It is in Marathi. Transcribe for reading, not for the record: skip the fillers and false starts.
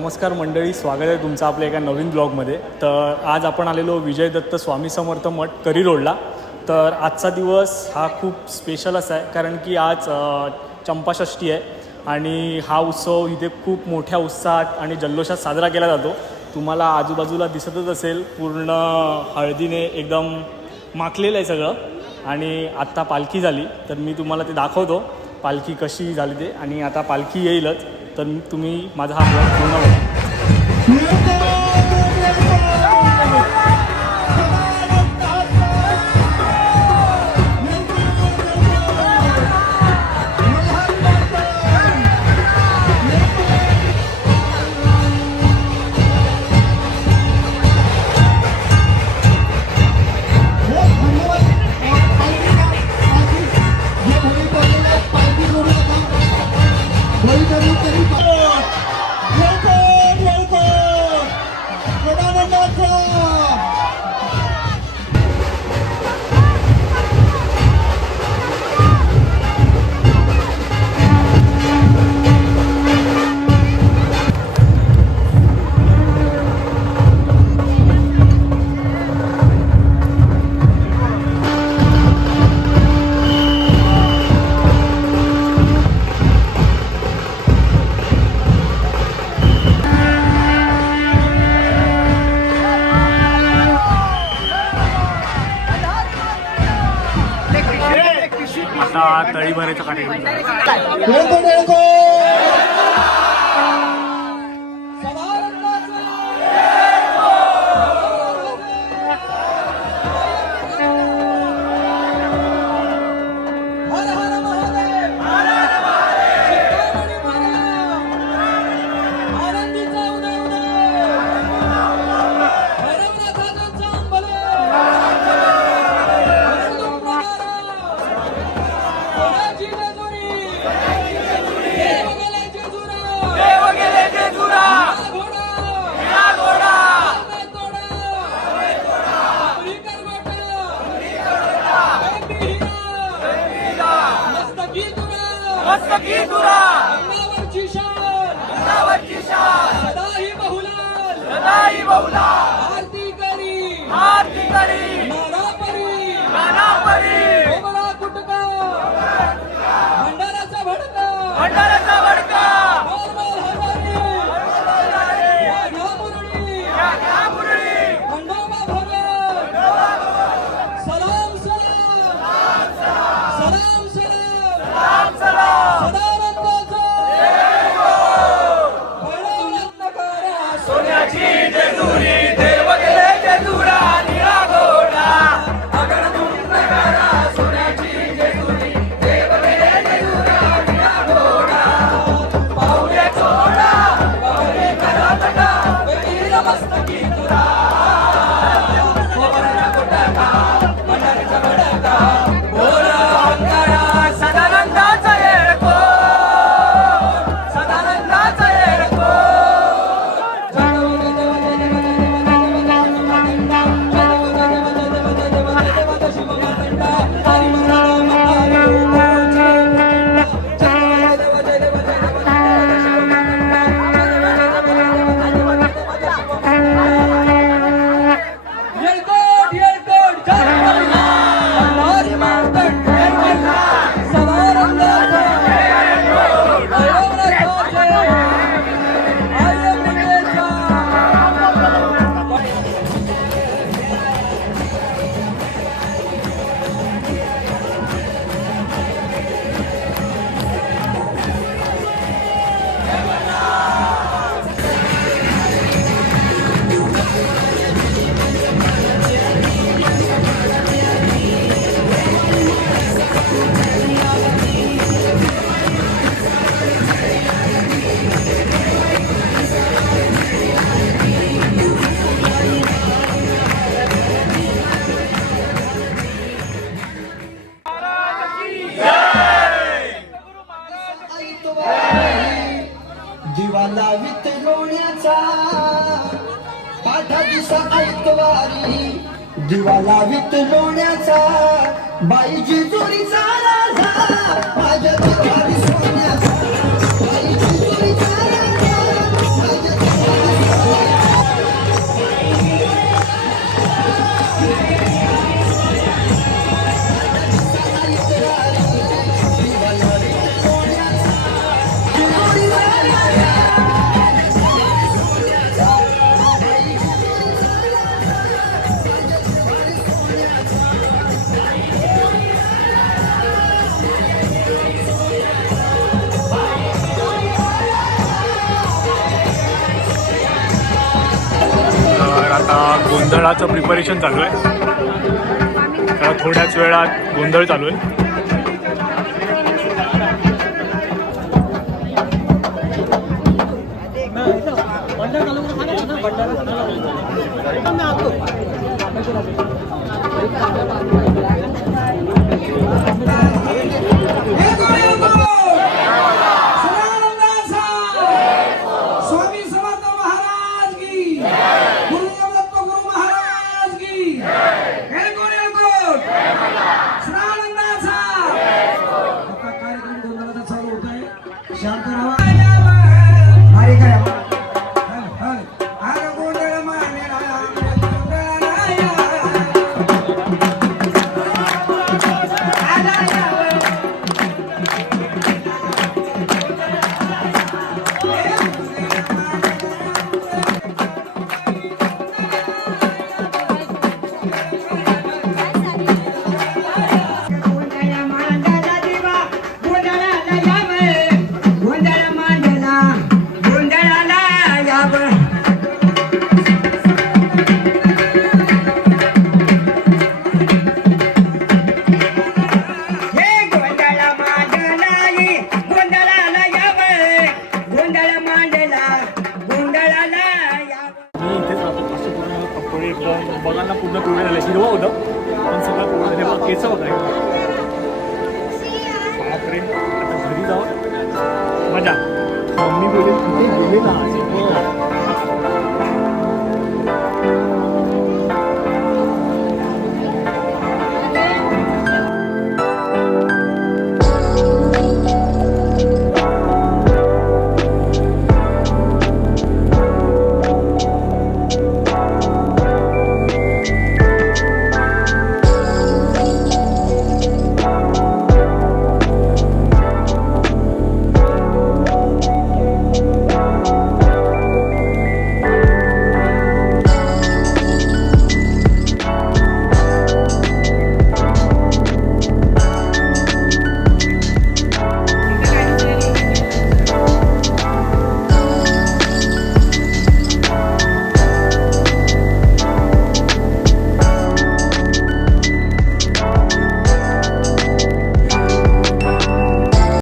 नमस्कार मंडळी, स्वागत आहे तुमचं आपल्या एका नवीन ब्लॉगमध्ये. तर आज आपण आलेलो विजय दत्त स्वामी समर्थ मठ करी रोडला. तर आजचा दिवस हा खूप स्पेशल असा आहे, कारण की आज चंपाषष्ठी आहे आणि हा उत्सव इथे खूप मोठ्या उत्साहात आणि जल्लोषात साजरा केला जातो. तुम्हाला आजूबाजूला दिसतच असेल, पूर्ण हळदीने एकदम माखलेलं आहे सगळं. आणि आत्ता पालखी झाली, तर मी तुम्हाला ते दाखवतो पालखी कशी झाली ते. आणि आता पालखी येईलच, तर तुम्ही माझा हा ब्लॉग पूर्ण बघा. आता तळी भरायचा कार्यक्रम लावित लोण्याचा पाठा दिसा ऐकवारी दिवा लावित लोण्याचा बाई जिजुरीचा राजा माझ्या जिवारी सोन्याचा बाई जिजुरीचा राजा माझ्या गोंधळाचं प्रिपरेशन चालू आहे. तर थोड्याच वेळात गोंधळ चालू आहे. स्वामी समर्थ महाराज की गुरुदेवदत्त गुरु महाराज की श्रावणाचा कार्यक्रम गोंधळाचा चालू होत आहे. शांत राहा. अरे काय अरे गोंधळ मानेला बघायला पूर्ण पिवळे झाले. हिरवा होतं पण सगळं पिवळं झालं. केस होत आहे. बापरे, आता घरी जाऊ मजा. मम्मी बोलेल कुठे गेले ना.